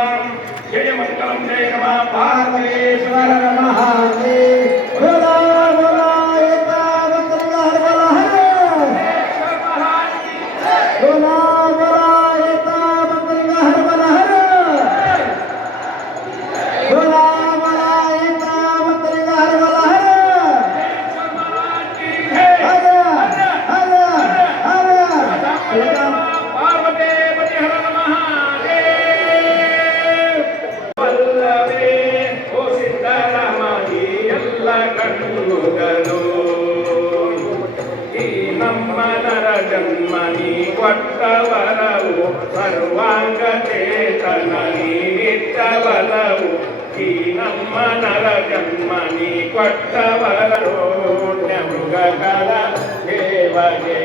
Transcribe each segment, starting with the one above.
मंगलम जय मंगलम जय नमः पार्वतीश्वर नमः बोला बोला एकावत हर हर बोला बोला एकावत हर हर बोला बोला एकावत हर हर ಜನ್ಮನಿ ಕೊಟ್ಟವರವು ಸರ್ವಾಂಗ ಚೇತನನಿ ನಿಟ್ಟವಲವು ಈ ನಮ್ಮ ನರ ಜನ್ಮನಿ ಕೊಟ್ಟವರು ಮೃಗಗಳ ದೇವಗೆ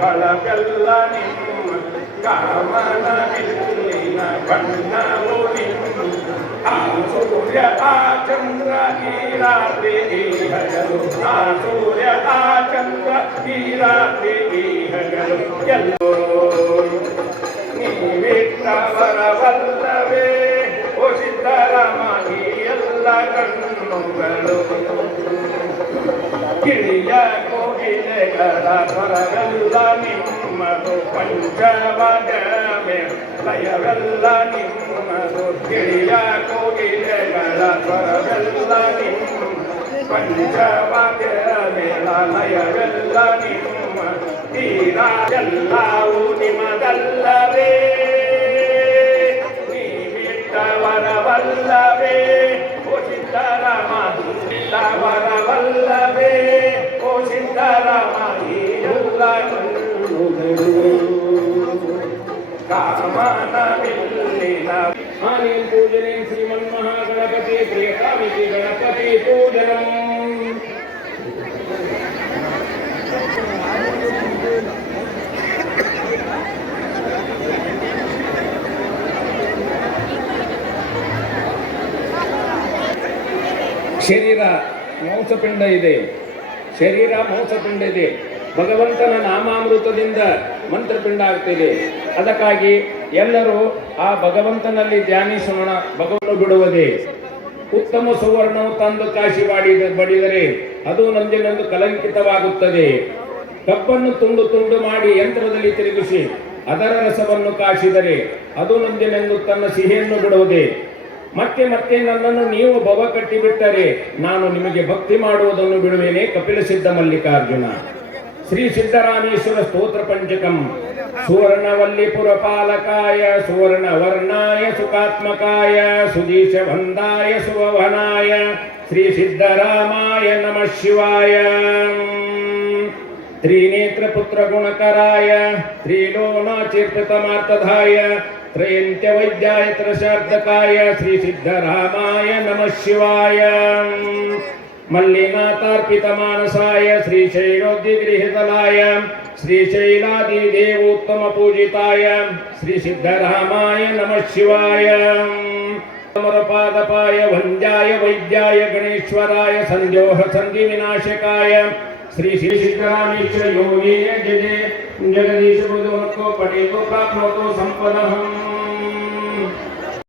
ಬಲವೆಲ್ಲ ನಿಮ್ಮ ಕಾಮನವಿಲ್ಲಿನ ಬಣ್ಣವು ನಿಮ್ಮ ಆ ಸೂರ್ಯ ಆ ಚಂದ್ರ ಈ ರಾತ್ರಿ ಈ ಹಗಲು ಆ ಸೂರ್ಯ ಆ ಚಂದ್ರ ಈ ರಾತ್ರಿ ಈ ಹಗಲು ಎಲ್ಲೋ ನೀವಿಟ್ಟವರವಲ್ಲವೇ ಓ ಸಿದ್ದರಾಮ ಈ ಎಲ್ಲ ಕಣ್ಣುಗಳು ಗಿಳಿಯ ಕೋಗಿಲೆಗಳ ಸ್ವರವೆಲ್ಲ ನಿಮ್ಮದು ಪಂಚವಾದ್ಯವೇ ಲಯವೆಲ್ಲ ನಿಮ್ಮದು ಗಿಳಿಯ ಕೋಗಿಲೆಗಳ ಸ್ವರವೆಲ್ಲ ನಿಮ್ಮ ಪಂಚವಾದ್ಯವೇ ಲಯವೆಲ್ಲ ನಿಮ್ಮ ತೀರ ಎಲ್ಲವೂ ನಿಮ್ಮದಲ್ಲವೇ ನೀವಿಟ್ಟವರವಲ್ಲವೇ ಓ ಸಿದ್ದರಾಮ ವರವಲ್ಲವೇ ಓ ಸಿದ್ದರಾಮ ಎಲ್ಲ ಕಾಮನವಿಲ್ಲಿನ ಆನೆಯ ಪೂಜನೆ ಶ್ರೀಮನ್ಮಹಾಗಣಪತಿ ಪ್ರಿಯಕಾಮಿತಿ ಗಣಪತಿ ಪೂಜನಂ ಶರೀರ ಮಾಂಸಪಿಂಡ ಇದೆ, ಶರೀರ ಮಾಂಸಪಿಂಡ ಇದೆ. ಭಗವಂತನ ನಾಮಾಮೃತದಿಂದ ಮಂತ್ರಪಿಂಡ ಆಗ್ತಿದೆ. ಅದಕ್ಕಾಗಿ ಎಲ್ಲರೂ ಆ ಭಗವಂತನಲ್ಲಿ ಧ್ಯಾನಿಸೋಣ. ಭಗವಂತ ಬಿಡುವುದೇ ಉತ್ತಮ ಸುವರ್ಣವು ತಂದು ಕಾಶಿ ಬಡಿದರೆ ಅದು ನಂದಿನಂದು ಕಲಂಕಿತವಾಗುತ್ತದೆ. ಕಬ್ಬನ್ನು ತುಂಡು ತುಂಡು ಮಾಡಿ ಯಂತ್ರದಲ್ಲಿ ತಿರುಗಿಸಿ ಅದರ ರಸವನ್ನು ಕಾಶಿದರೆ ಅದು ನಂದಿನೆಂದು ತನ್ನ ಸಿಹಿಯನ್ನು ಬಿಡುವುದೇ. ಮತ್ತೆ ಮತ್ತೆ ನನ್ನನ್ನು ನೀವು ಭವ ಕಟ್ಟಿಬಿಟ್ಟರೆ ನಾನು ನಿಮಗೆ ಭಕ್ತಿ ಮಾಡುವುದನ್ನು ಬಿಡುವೇನೆ. ಕಪಿಲ ಸಿದ್ಧ ಮಲ್ಲಿಕಾರ್ಜುನ. ಶ್ರೀ ಸಿದ್ದರಾಮೇಶ್ವರ ಸ್ತೋತ್ರ ಪಂಚಕಂ. ಸುವರ್ಣವಲ್ಲಿಪುರ ಪಾಲಕಾಯ ಸುವರ್ಣ ವರ್ಣಾಯ ಸುಖಾತ್ಮಕಾಯ ಸುದೀಶ ವಂದಾಯ ಸುವವನಾಯ ಶ್ರೀ ಸಿದ್ದರಾಮಾಯ ನಮಃ ಶಿವಾಯ. ತ್ರಿನೇತ್ರ ಪುತ್ರ ಗುಣಕರಾಯ ತ್ರಿಲೋನ ಚೀರ್ಪಿತಮಾರ್ಥಧಾಯ त्रयन्त्य वैद्याय त्रशार्धकाय श्री सिद्धरामाय नमः शिवाय मल्लिनाथार्पितमानसाय श्रीशैलोद्यगृहतलाय श्रीशैलादिदेवोत्तमपूजिताय श्री सिद्धरामाय नमः शिवाय अमरपादपाय वन्द्याय वैद्याय गणेश्वराय संध्योह संधिविनाशकाय श्री श्री सिद्धरामेश्वर योगी जय जगदीश बुद्धो पठेतो प्राप्नोतो संपदः